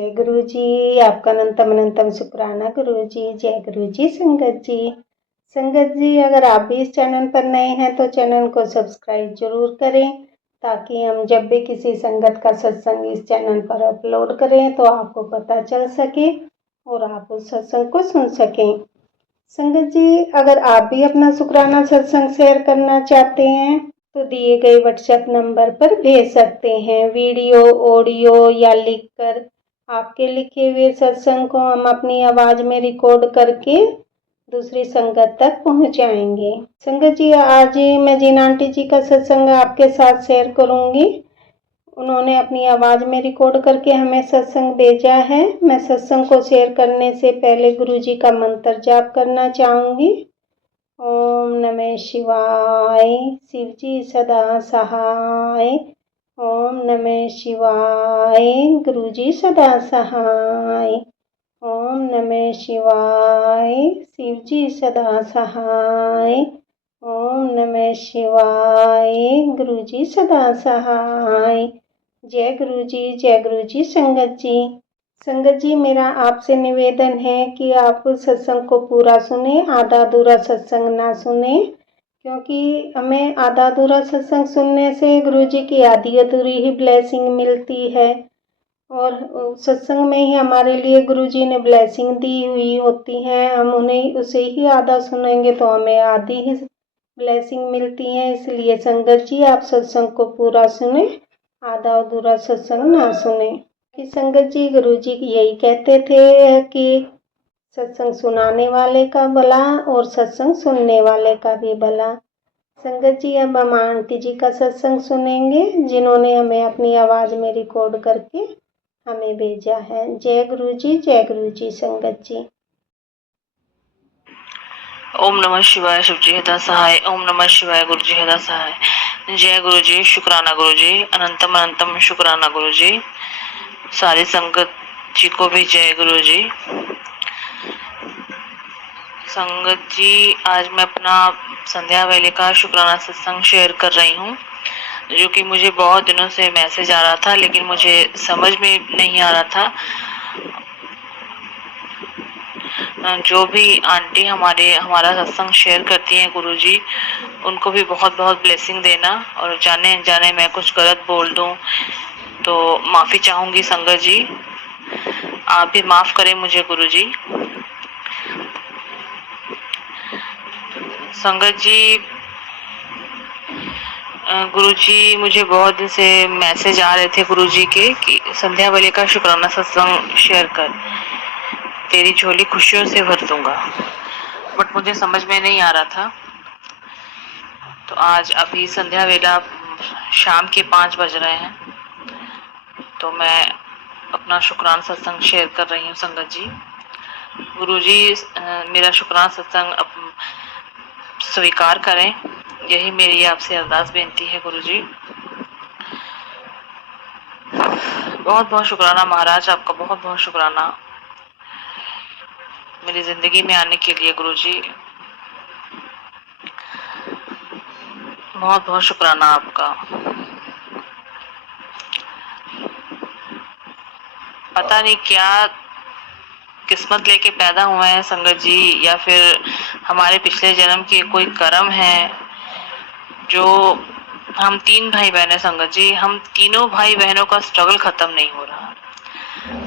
जय गुरु जी, आपका अनंतम अनंतम शुक्राना गुरु जी। जय गुरु जी संगत जी। संगत जी, अगर आप भी इस चैनल पर नए हैं तो चैनल को सब्सक्राइब जरूर करें, ताकि हम जब भी किसी संगत का सत्संग इस चैनल पर अपलोड करें तो आपको पता चल सके और आप उस सत्संग को सुन सकें। संगत जी, अगर आप भी अपना शुक्राना सत्संग शेयर करना चाहते हैं तो दिए गए व्हाट्सएप नंबर पर भेज सकते हैं। वीडियो, ऑडियो या लिखकर आपके लिखे हुए सत्संग को हम अपनी आवाज में रिकॉर्ड करके दूसरी संगत तक पहुंचाएंगे। संगत जी, आज मैं जिन आंटी जी का सत्संग आपके साथ शेयर करूंगी, उन्होंने अपनी आवाज में रिकॉर्ड करके हमें सत्संग भेजा है। मैं सत्संग को शेयर करने से पहले गुरु जी का मंत्र जाप करना चाहूंगी। ओम नमः शिवाय, शिव जी सदा सहाय। ओम नमः शिवाय, गुरु जी सदा सहाय। ओम नमः शिवाय, शिव जी सदा सहाय। ओम नमः शिवाय, गुरु जी सदा सहाय। जय गुरु जी, जय गुरु जी संगत जी। संगत जी, मेरा आपसे निवेदन है कि आप सत्संग को पूरा सुने, आधा अधूरा सत्संग ना सुने, क्योंकि हमें आधा अधूरा सत्संग सुनने से गुरु जी की आधी अधूरी ही ब्लेसिंग मिलती है, और सत्संग में ही हमारे लिए गुरु जी ने ब्लेसिंग दी हुई होती है। हम उन्हें उसे ही आधा सुनेंगे तो हमें आधी ही ब्लेसिंग मिलती है। इसलिए संगत जी, आप सत्संग को पूरा सुने, आधा अधूरा सत्संग ना सुने। कि संगत जी, गुरु जी यही कहते थे कि सत्संग सुनाने वाले का भला और सत्संग सुनने वाले का भी भला। संगत जी, अब हम आंटी जी का सत्संग सुनेंगे, जिन्होंने हमें अपनी आवाज में रिकॉर्ड करके हमें भेजा है। जय गुरु जी, जय गुरु जी संगत जी। ओम नमः शिवाय, शिव जी हृदय सहाय। ओम नमः शिवाय, गुरु जी हृदय सहाय। जय गुरु जी, शुक्राना गुरु जी, अनंतम अनंतम शुक्राना गुरु जी। सारी संगत जी को भी जय गुरु जी। संगत जी, आज मैं अपना संध्या वेले का शुक्राना सत्संग शेयर कर रही हूँ, जो कि मुझे बहुत दिनों से मैसेज आ रहा था, लेकिन मुझे समझ में नहीं आ रहा था। जो भी आंटी हमारा सत्संग शेयर करती हैं गुरु जी, उनको भी बहुत बहुत ब्लेसिंग देना, और जाने अनजाने मैं कुछ गलत बोल दूं तो माफी चाहूंगी संगत जी, आप भी माफ करें मुझे गुरु जी। संगत जी, गुरु जी, मुझे बहुत दिन से मैसेज आ रहे थे गुरु जी के कि संध्या वेले का शुक्राना सत्संग शेयर कर, तेरी झोली खुशियों से भर दूंगा, बट मुझे समझ में नहीं आ रहा था। तो आज अभी संध्या वेला शाम के 5 बज रहे हैं, तो मैं अपना शुक्राना सत्संग शेयर कर रही हूँ संगत जी। गुरु जी, मेरा शुक्राना सत्संग स्वीकार करें, यही मेरी आपसे अरदास बेनती है गुरु जी। बहुत बहुत शुक्राना महाराज, आपका बहुत बहुत शुक्राना मेरी जिंदगी में आने के लिए गुरु जी। बहुत बहुत शुक्राना आपका। पता नहीं क्या किस्मत लेके पैदा हुए हैं संगत जी, या फिर हमारे पिछले जन्म के कोई कर्म है, जो हम 3 भाई बहन है संगत जी, हम तीनों भाई बहनों का स्ट्रगल खत्म नहीं हो रहा,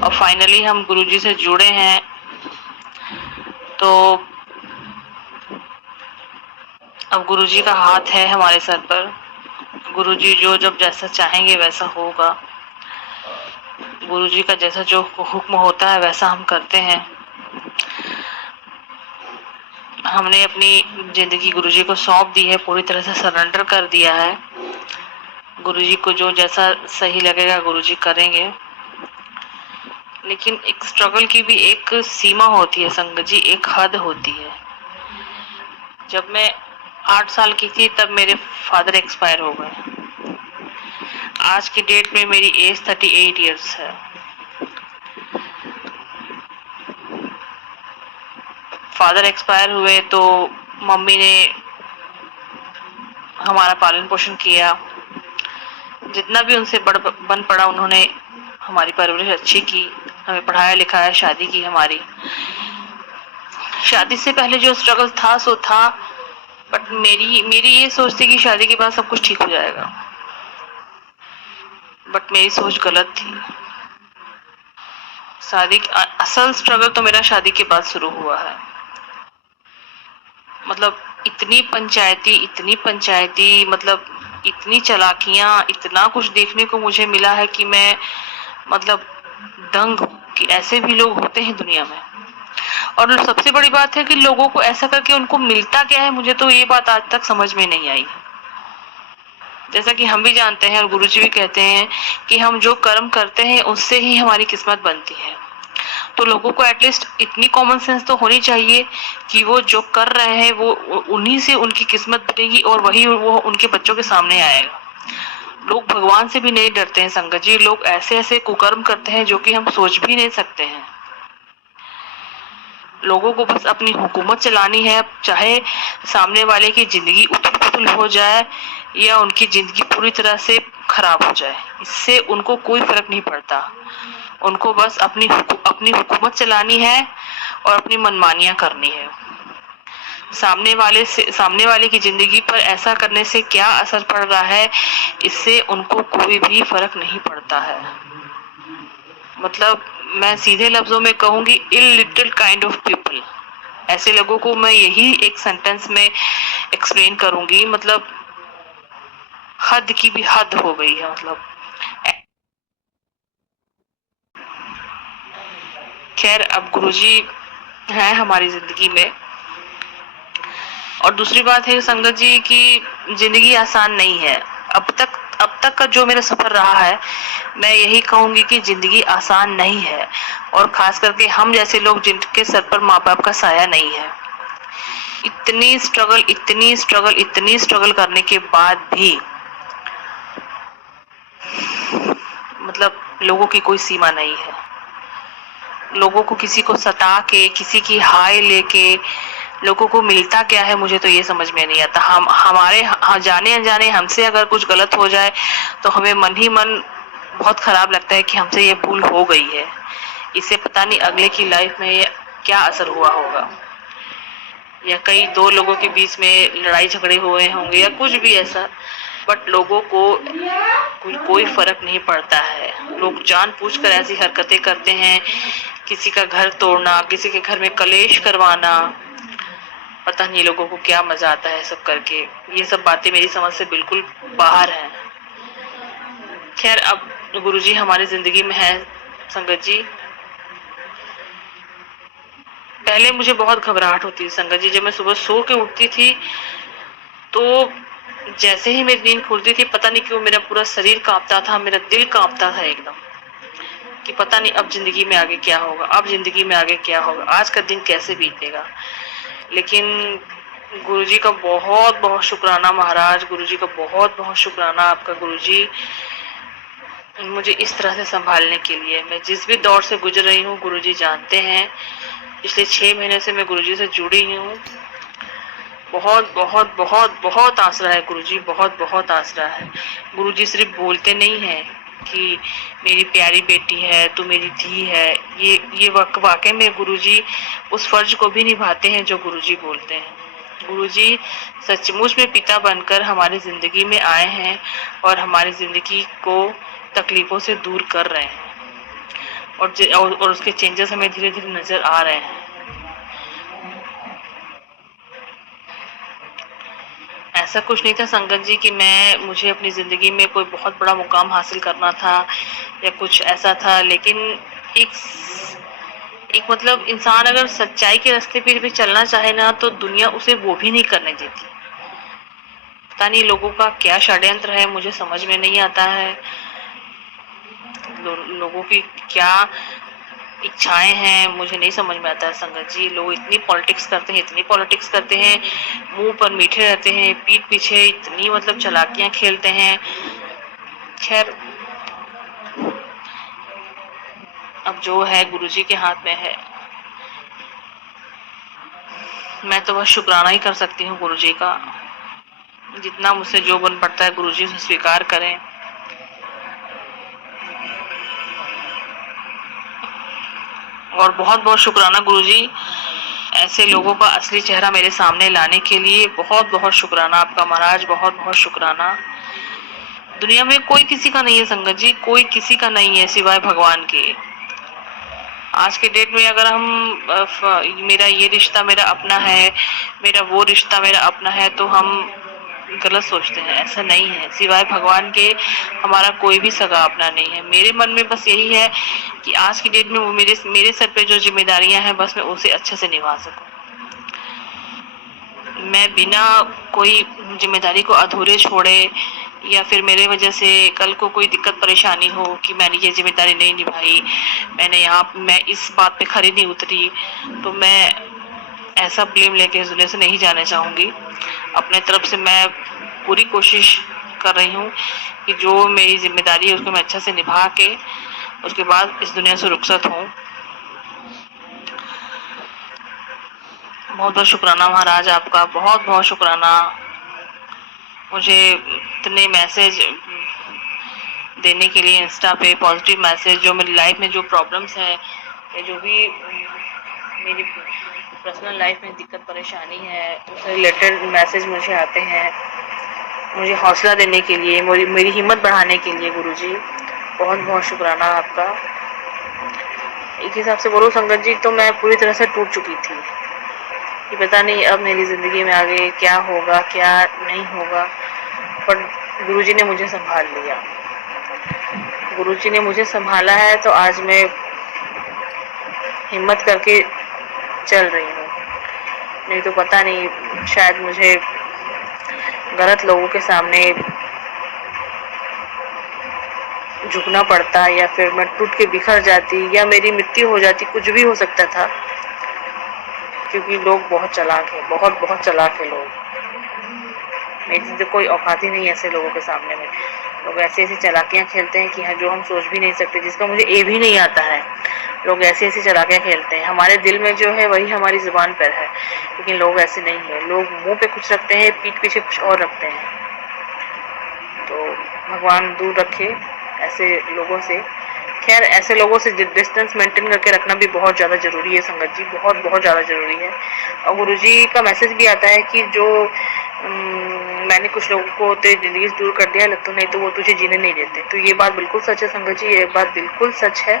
और फाइनली हम गुरुजी से जुड़े हैं। तो अब गुरुजी का हाथ है हमारे सर पर, गुरुजी जो जब जैसा चाहेंगे वैसा होगा, गुरुजी का जैसा जो हुक्म होता है वैसा हम करते हैं। हमने अपनी जिंदगी गुरुजी को सौंप दी है, पूरी तरह से सरेंडर कर दिया है। गुरुजी को जो जैसा सही लगेगा गुरुजी करेंगे, लेकिन एक स्ट्रगल की भी एक सीमा होती है संगत जी, एक हद होती है। जब मैं 8 साल की थी तब मेरे फादर एक्सपायर हो गए। आज की डेट में मेरी एज 38 इयर्स है। फादर एक्सपायर हुए तो मम्मी ने हमारा पालन पोषण किया, जितना भी उनसे बन पड़ा उन्होंने हमारी परवरिश अच्छी की। हमें पढ़ाया लिखाया, शादी की हमारी। शादी से पहले जो स्ट्रगल था सो था, बट मेरी मेरी ये सोच थी कि शादी के बाद सब कुछ ठीक हो जाएगा, बट मेरी सोच गलत थी। असल स्ट्रगल तो मेरा शादी के बाद शुरू हुआ है। मतलब इतनी पंचायती, मतलब इतनी चालाकियां, इतना कुछ देखने को मुझे मिला है कि मैं मतलब दंग हूं कि ऐसे भी लोग होते हैं दुनिया में। और सबसे बड़ी बात है कि लोगों को ऐसा करके उनको मिलता क्या है, मुझे तो ये बात आज तक समझ में नहीं आई। जैसा कि हम भी जानते हैं और गुरुजी भी कहते हैं कि हम जो कर्म करते हैं उससे ही हमारी किस्मत बनती है। तो लोगों को एटलीस्ट इतनी कॉमन सेंस तो होनी चाहिए कि वो जो कर रहे हैं वो उन्हीं से उनकी किस्मत बनेगी और वही वो उनके बच्चों के सामने आएगा। लोग भगवान से भी नहीं डरते हैं संगत जी, लोग ऐसे ऐसे कुकर्म करते हैं जो कि हम सोच भी नहीं सकते हैं। लोगों को बस अपनी हुकूमत चलानी है, चाहे सामने वाले की जिंदगी उथल पुथल हो जाए या उनकी जिंदगी पूरी तरह से खराब हो जाए, इससे उनको कोई फर्क नहीं पड़ता। उनको बस अपनी हुकूमत चलानी है और अपनी मनमानियां करनी है। सामने वाले की जिंदगी पर ऐसा करने से क्या असर पड़ रहा है, इससे उनको कोई भी फर्क नहीं पड़ता है। मतलब मैं सीधे लफ्जों में कहूंगी, इलिटरल काइंड ऑफ पीपल। ऐसे लोगों को मैं यही एक सेंटेंस में एक्सप्लेन करूंगी, मतलब हद की भी हद हो गई है। मतलब खैर, अब गुरुजी हैं हमारी जिंदगी में। और दूसरी बात है संगत जी की जिंदगी आसान नहीं है। अब तक का जो मेरा सफर रहा है, मैं यही कहूंगी कि जिंदगी आसान नहीं है, और खास करके हम जैसे लोग जिनके सर पर माँ बाप का साया नहीं है। इतनी स्ट्रगल करने के बाद भी मतलब लोगों की कोई सीमा नहीं है। लोगों को किसी को सता के, किसी की हाय लेके लोगों को मिलता क्या है, मुझे तो ये समझ में नहीं आता। हमारे जाने अनजाने हमसे अगर कुछ गलत हो जाए तो हमें मन ही मन बहुत खराब लगता है कि हमसे ये भूल हो गई है। इससे पता नहीं अगले की लाइफ में ये क्या असर हुआ होगा, या कई दो लोगों के बीच में लड़ाई झगड़े हुए होंगे या कुछ भी ऐसा, बट लोगों को कोई फर्क नहीं पड़ता है। लोग जानबूझकर ऐसी हरकतें करते हैं, किसी का घर तोड़ना, किसी के घर में कलेश करवाना, पता नहीं लोगों को क्या मजा आता है सब करके। ये सब बातें मेरी समझ से बिल्कुल बाहर हैं। खैर, अब गुरुजी हमारी जिंदगी में है संगत जी। पहले मुझे बहुत घबराहट होती थी संगत जी, जब मैं सुबह सो के उठती थी तो जैसे ही मेरी नींद खुलती थी, पता नहीं क्यों मेरा पूरा शरीर कांपता था, मेरा दिल कांपता था एकदम, कि पता नहीं अब जिंदगी में आगे क्या होगा, आज का दिन कैसे बीतेगा। लेकिन गुरुजी का बहुत बहुत शुक्राना महाराज, गुरुजी का बहुत बहुत शुक्राना आपका गुरुजी, मुझे इस तरह से संभालने के लिए। मैं जिस भी दौर से गुजर रही हूँ गुरुजी जानते हैं। पिछले 6 महीने से मैं गुरुजी से जुड़ी हूँ। बहुत बहुत बहुत बहुत आसरा है गुरुजी, बहुत बहुत आसरा है। गुरुजी सिर्फ बोलते नहीं है कि मेरी प्यारी बेटी है, तू मेरी धी है, ये वाकई में गुरुजी उस फर्ज को भी निभाते हैं जो गुरुजी बोलते हैं। गुरुजी सचमुच में पिता बनकर हमारी जिंदगी में आए हैं और हमारी जिंदगी को तकलीफों से दूर कर रहे हैं, और उसके चेंजेस हमें धीरे धीरे नजर आ रहे हैं। ऐसा कुछ नहीं था संगत जी कि मुझे अपनी जिंदगी में कोई बहुत बड़ा मुकाम हासिल करना था या कुछ ऐसा था, लेकिन एक मतलब इंसान अगर सच्चाई के रास्ते पे भी चलना चाहे ना, तो दुनिया उसे वो भी नहीं करने देती। पता नहीं लोगों का क्या षड्यंत्र है, मुझे समझ में नहीं आता है। लोगों की क्या इच्छाएं हैं, मुझे नहीं समझ में आता है संगत जी। लोग इतनी पॉलिटिक्स करते हैं, मुंह पर मीठे रहते हैं, पीठ पीछे इतनी मतलब चालाकियां खेलते हैं। खैर, अब जो है गुरुजी के हाथ में है। मैं तो बस शुक्राना ही कर सकती हूँ गुरुजी का। जितना मुझसे जो बन पड़ता है गुरुजी से स्वीकार करें। और बहुत बहुत शुक्राना गुरुजी, ऐसे लोगों का असली चेहरा मेरे सामने लाने के लिए बहुत बहुत शुक्राना आपका महाराज, बहुत बहुत शुक्राना। दुनिया में कोई किसी का नहीं है संगत जी, कोई किसी का नहीं है सिवाय भगवान के। आज के डेट में अगर हम मेरा ये रिश्ता मेरा अपना है, मेरा वो रिश्ता मेरा अपना है, तो हम गलत सोचते हैं। ऐसा नहीं है, सिवाय भगवान के हमारा कोई भी सगा अपना नहीं है। मेरे मन में बस यही है कि आज की डेट में वो मेरे सर पे जो जिम्मेदारियां हैं बस मैं उसे अच्छे से निभा सकूं। मैं बिना कोई जिम्मेदारी को अधूरे छोड़े या फिर मेरे वजह से कल को कोई दिक्कत परेशानी हो कि मैंने ये जिम्मेदारी नहीं निभाई, मैं इस बात पे खरी नहीं उतरी, तो मैं ऐसा ब्लेम लेके इस दुनिया से नहीं जाना चाहूँगी। अपने तरफ से मैं पूरी कोशिश कर रही हूँ कि जो मेरी जिम्मेदारी है उसको मैं अच्छा से निभा के उसके बाद इस दुनिया से रुखसत हूँ। बहुत बहुत शुक्राना महाराज आपका, बहुत बहुत शुक्राना। मुझे इतने मैसेज देने के लिए इंस्टा पे, पॉजिटिव मैसेज, जो मेरी लाइफ में जो प्रॉब्लम्स हैं या जो भी मेरी पर्सनल लाइफ में दिक्कत परेशानी है उससे रिलेटेड मैसेज मुझे आते हैं, मुझे हौसला देने के लिए, मेरी हिम्मत बढ़ाने के लिए। गुरुजी बहुत बहुत शुक्राना आपका। एक हिसाब से बोलो संगत जी तो मैं पूरी तरह से टूट चुकी थी कि पता नहीं अब मेरी ज़िंदगी में आगे क्या होगा क्या नहीं होगा, पर गुरुजी ने मुझे संभाल लिया। गुरुजी ने मुझे संभाला है तो आज मैं हिम्मत करके चल रही हूँ। नहीं तो पता नहीं शायद मुझे गलत लोगों के सामने झुकना पड़ता या फिर मैं टूट के बिखर जाती या मेरी मृत्यु हो जाती, कुछ भी हो सकता था। क्योंकि लोग बहुत चलाक है, बहुत बहुत चलाक है लोग। मेरी तो कोई औकात ही नहीं है ऐसे लोगों के सामने में। लोग ऐसी ऐसी चालाकियाँ खेलते हैं कि हाँ जो हम सोच भी नहीं सकते, जिसका मुझे ए भी नहीं आता है। लोग ऐसी ऐसी चालाकियाँ खेलते हैं, हमारे दिल में जो है वही हमारी जुबान पर है, लेकिन लोग ऐसे नहीं है। लोग मुंह पे कुछ रखते हैं, पीठ पीछे कुछ और रखते हैं। तो भगवान दूर रखे ऐसे लोगों से। खैर ऐसे लोगों से डिस्टेंस मेंटेन करके रखना भी बहुत ज़्यादा ज़रूरी है संगत जी, बहुत बहुत ज़्यादा ज़रूरी है। और गुरुजी का मैसेज भी आता है कि जो मैंने कुछ लोगों को तेरी ज़िंदगी से दूर कर दिया लत्तू, नहीं तो वो तुझे जीने नहीं देते। तो ये बात बिल्कुल सच है संगत जी, ये बात बिल्कुल सच है।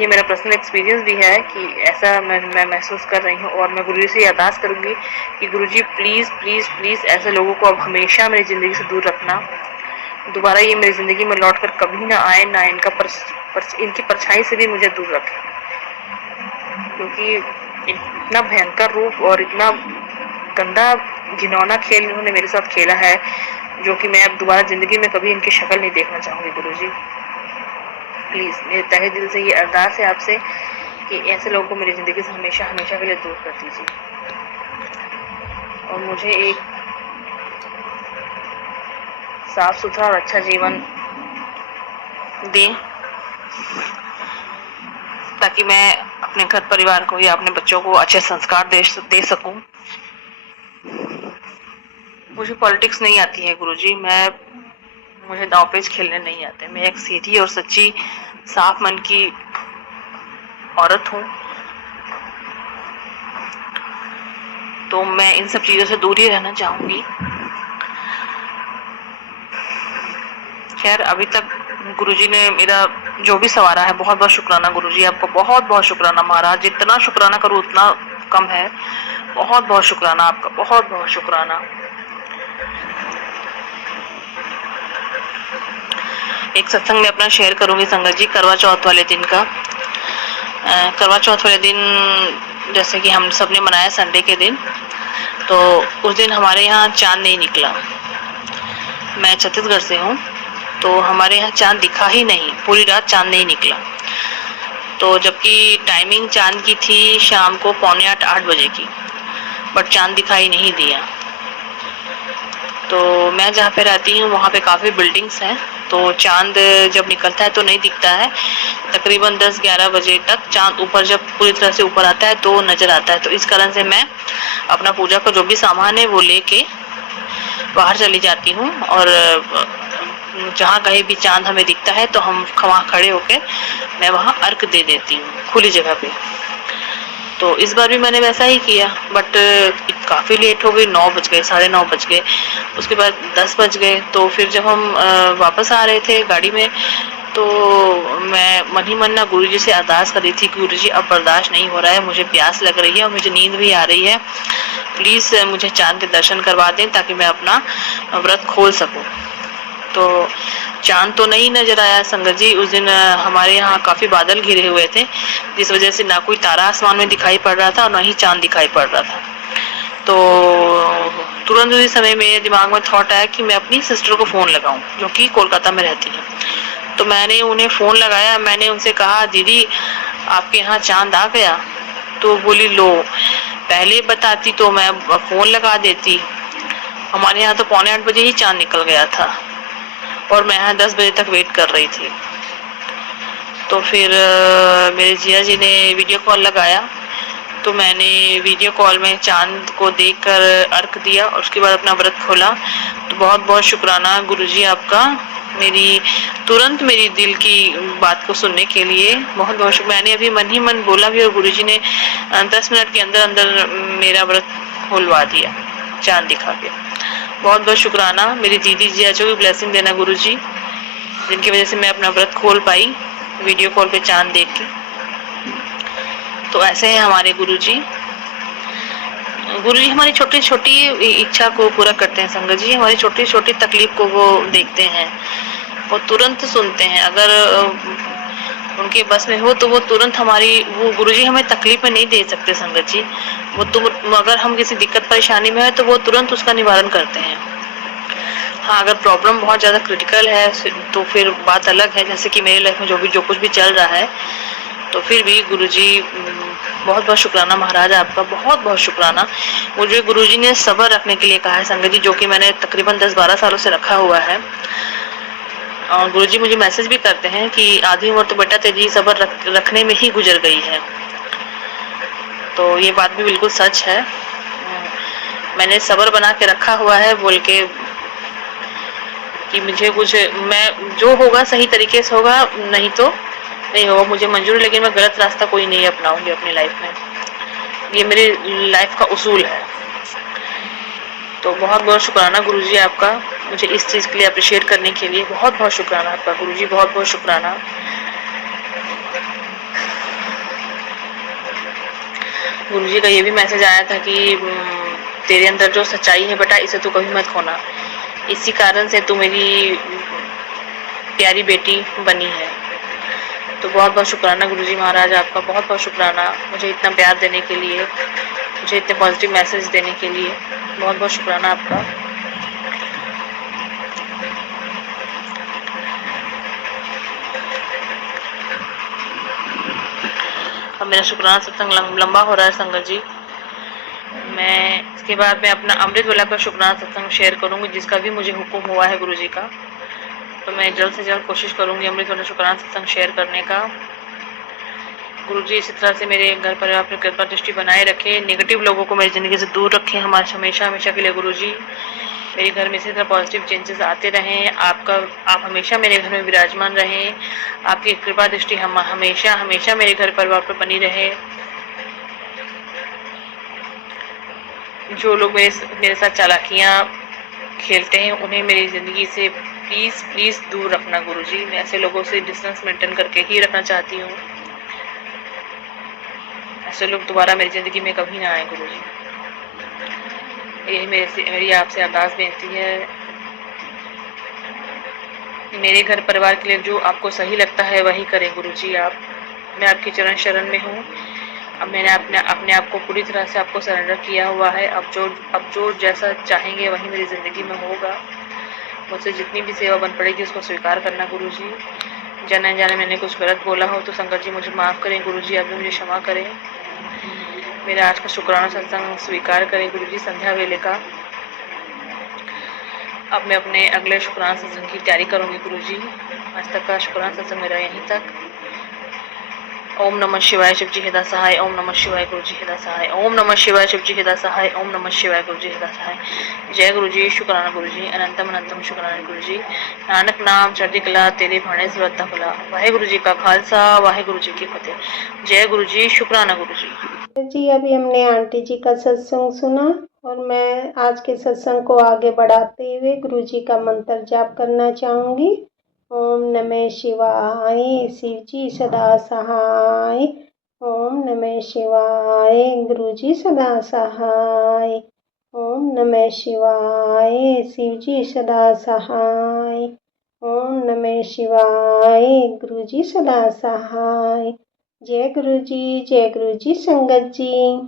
ये मेरा पर्सनल एक्सपीरियंस भी है कि ऐसा मैं महसूस कर रही हूँ। और मैं गुरुजी से अरदास करूँगी कि गुरुजी प्लीज़ प्लीज़ प्लीज़ ऐसे लोगों को अब हमेशा मेरी ज़िंदगी से दूर रखना। दोबारा ये मेरी ज़िंदगी में लौट कर कभी ना आए, ना इनका इनकी परछाई से भी मुझे दूर रखें। क्योंकि इतना भयंकर रूप और इतना गंदा घिनौना खेल इन्होंने मेरे साथ खेला है, जो कि मैं अब दोबारा ज़िंदगी में कभी इनकी शक्ल नहीं देखना चाहूँगी। गुरुजी प्लीज़ मेरे तहे दिल से ये अरदास है आपसे कि ऐसे लोगों को मेरी ज़िंदगी से हमेशा हमेशा के लिए दूर कर दीजिए और मुझे एक साफ सुथरा और अच्छा जीवन दें, ताकि मैं अपने घर परिवार को या अपने बच्चों को अच्छे संस्कार दे सकूं। मुझे पॉलिटिक्स नहीं आती है गुरुजी, मुझे दांवपेच खेलने नहीं आते। मैं एक सीधी और सच्ची साफ मन की औरत हूँ, तो मैं इन सब चीज़ों से दूर ही रहना चाहूँगी। खैर अभी तक गुरुजी ने मेरा जो भी सवारा है, बहुत बहुत शुक्राना गुरुजी, आपको बहुत बहुत शुक्राना महाराज। जितना शुक्राना करूँ उतना कम है। बहुत बहुत शुक्राना आपका, बहुत बहुत शुक्राना। एक सत्संग में अपना शेयर करूंगी संगत जी, करवा चौथ वाले दिन का। करवा चौथ वाले दिन जैसे कि हम सब ने मनाया संडे के दिन, तो उस दिन हमारे यहाँ चांद नहीं निकला। मैं छत्तीसगढ़ से हूँ, तो हमारे यहाँ चांद दिखा ही नहीं, पूरी रात चांद नहीं निकला। तो जबकि टाइमिंग चांद की थी शाम को 7:45-8 बजे की, बट चांद दिखाई नहीं दिया। तो मैं जहाँ पे रहती हूँ वहाँ पे काफ़ी बिल्डिंग्स हैं, तो चांद जब निकलता है तो नहीं दिखता है। तकरीबन 10-11 बजे तक चांद ऊपर जब पूरी तरह से ऊपर आता है तो नज़र आता है। तो इस कारण से मैं अपना पूजा का जो भी सामान है वो लेके बाहर चली जाती हूँ, और जहाँ कहीं भी चांद हमें दिखता है तो हम वहाँ खड़े होकर मैं वहाँ अर्घ दे देती हूँ खुली जगह पे। तो इस बार भी मैंने वैसा ही किया, बट काफ़ी लेट हो गई, 9 बज गए, 9:30 बज गए, उसके बाद 10 बज गए। तो फिर जब हम वापस आ रहे थे गाड़ी में, तो मैं मन ही मन ना गुरुजी से अरदास कर रही थी कि गुरुजी अब बर्दाश्त नहीं हो रहा है, मुझे प्यास लग रही है और मुझे नींद भी आ रही है, प्लीज़ मुझे चाँद के दर्शन करवा दें ताकि मैं अपना व्रत खोल सकूं। तो चाँद तो नहीं नजर आया संगत जी। उस दिन हमारे यहाँ काफ़ी बादल घिरे हुए थे, जिस वजह से ना कोई तारा आसमान में दिखाई पड़ रहा था और ना ही चाँद दिखाई पड़ रहा था। तो तुरंत उसी समय मेरे दिमाग में थॉट आया कि मैं अपनी सिस्टर को फ़ोन लगाऊं, जो कि कोलकाता में रहती है। तो मैंने उन्हें फ़ोन लगाया, मैंने उनसे कहा, दीदी आपके यहाँ चाँद आ गया? तो बोली, लो पहले बताती तो मैं फ़ोन लगा देती, हमारे यहाँ तो 7:45 बजे ही चाँद निकल गया था और मैं यहाँ 10 बजे तक वेट कर रही थी। तो फिर मेरे जिया जी ने वीडियो कॉल लगाया, तो मैंने वीडियो कॉल में चाँद को देखकर अर्घ दिया और उसके बाद अपना व्रत खोला। तो बहुत बहुत शुक्राना गुरुजी आपका, तुरंत मेरी दिल की बात को सुनने के लिए बहुत बहुत शुक्रिया। मैंने अभी मन ही मन बोला भी और गुरुजी ने 10 मिनट के अंदर अंदर मेरा व्रत खोलवा दिया चाँद दिखा के। बहुत बहुत शुक्राना मेरी दीदी जिया जो भी ब्लेसिंग देना गुरुजी, जिनकी वजह से मैं अपना व्रत खोल पाई वीडियो कॉल पे चाँद देख के। तो ऐसे हैं हमारे गुरुजी। गुरुजी हमारी छोटी छोटी इच्छा को पूरा करते हैं संगत जी, हमारी छोटी छोटी तकलीफ को वो देखते हैं, वो तुरंत सुनते हैं। अगर उनके बस में हो तो वो तुरंत वो गुरुजी हमें तकलीफ में नहीं दे सकते संगत जी। अगर हम किसी दिक्कत परेशानी में है तो वो तुरंत उसका निवारण करते हैं। हाँ, अगर प्रॉब्लम बहुत ज़्यादा क्रिटिकल है तो फिर बात अलग है, जैसे कि मेरी लाइफ में जो कुछ भी चल रहा है, तो फिर भी गुरुजी बहुत बहुत शुक्राना महाराज आपका, बहुत बहुत शुक्राना। मुझे गुरुजी ने सब्र रखने के लिए कहा है संगत जी, जो कि मैंने तकरीबन 10-12 सालों से रखा हुआ है। और गुरुजी मुझे मैसेज भी करते हैं कि आधी उम्र तो बेटा तेरी सब्र रखने में ही गुजर गई है। तो ये बात भी बिल्कुल सच है। मैंने सब्र बना के रखा हुआ है बोल के कि मुझे मैं जो होगा सही तरीके से होगा, नहीं तो नहीं होगा, मुझे मंजूर, लेकिन मैं गलत रास्ता कोई नहीं अपनाऊंगी अपनी लाइफ में। ये मेरी लाइफ का उसूल है। तो बहुत बहुत शुक्राना गुरुजी आपका, मुझे इस चीज़ के लिए अप्रिशिएट करने के लिए बहुत बहुत शुक्राना आपका गुरुजी, बहुत बहुत शुक्राना। गुरुजी का ये भी मैसेज आया था कि तेरे अंदर जो सच्चाई है बेटा, इसे तू कभी मत खोना, इसी कारण से तू मेरी प्यारी बेटी बनी है। तो बहुत बहुत शुक्राना गुरुजी महाराज आपका, बहुत बहुत शुक्राना मुझे इतना प्यार देने के लिए, मुझे इतने पॉजिटिव मैसेज देने के लिए, बहुत बहुत शुक्राना आपका। अब मेरा शुक्राना सत्संग लंबा हो रहा है संगत जी। इसके बाद मैं अपना अमृत वाला का शुक्राना सत्संग शेयर करूंगी, जिसका भी मुझे हुक्म हुआ है गुरुजी का। तो मैं जल्द से जल्द कोशिश करूंगी अमृत वाला शुक्राना सत्संग शेयर करने का। गुरुजी इसी तरह से मेरे घर परिवार पर कृपा दृष्टि बनाए रखे, नेगेटिव लोगों को मेरी ज़िंदगी से दूर रखें हमेशा हमेशा के लिए गुरुजी। मेरे घर में इसी तरह पॉजिटिव चेंजेस आते रहें, आप हमेशा मेरे घर में विराजमान रहें, आपकी कृपा दृष्टि हमेशा हमेशा मेरे घर परिवार पर बनी रहे। जो लोग मेरे साथ चालाकियाँ खेलते हैं उन्हें मेरी ज़िंदगी से प्लीज़ प्लीज़ दूर रखना गुरुजी। मैं ऐसे लोगों से डिस्टेंस मेंटेन करके ही रखना चाहती हूँ, ऐसे लोग दोबारा मेरी ज़िंदगी में कभी ना आए गुरुजी। यही मेरी आपसे अरदास बेनती है। मेरे घर परिवार के लिए जो आपको सही लगता है वही करें गुरुजी आप। मैं आपकी चरण शरण में हूँ। अब मैंने अपने आप को पूरी तरह से आपको सरेंडर किया हुआ है। अब जो जैसा चाहेंगे वही मेरी ज़िंदगी में होगा। मुझसे जितनी भी सेवा बन पड़ेगी उसको स्वीकार करना गुरुजी। जाने जाने मैंने कुछ गलत बोला हो तो संगत जी मुझे माफ़ करें गुरुजी, आप भी मुझे क्षमा करें। मेरा आज का शुक्राना सत्संग स्वीकार करें गुरुजी संध्या वेले का। अब मैं अपने अगले शुक्राना सत्संग की तैयारी करूंगी गुरुजी। आज तक का शुक्राना सत्संग मेरा यहीं तक। ओम नमः शिवाय शिव जी हिदा सहाय। ओम नमः शिवाय गुरु जी हिदा सहाय। ओम नमः शिवाय शिव जी हिदा सहाय। ओम नमः शिवाय गुरु जी हिदा सहाय। जय गुरु जी, शुक्राना गुरु जी, अनंतम अनंतम शुक्राना गुरु जी। नानक नाम चढ़ती कला तेरी भाणे सरबत्ता भला। वाहे गुरु जी का खालसा, वाहे गुरु जी की फतेह। जय गुरु जी, शुक्राना गुरु जी। जी अभी हमने आंटी जी का सत्संग सुना और मैं आज के सत्संग को आगे बढ़ाते हुए गुरु जी का मंत्र जाप करना चाहूँगी। ओम नमः शिवाय, शिव जी सदा सहाय। ओम नमः शिवाय, गुरु जी सदा सहाय। ओम नमः शिवाय, शिव जी सदा सहाय। ओम नमः शिवाय, गुरु जी सदा सहाय। जय गुरु जी, जय गुरु जी संगत जी।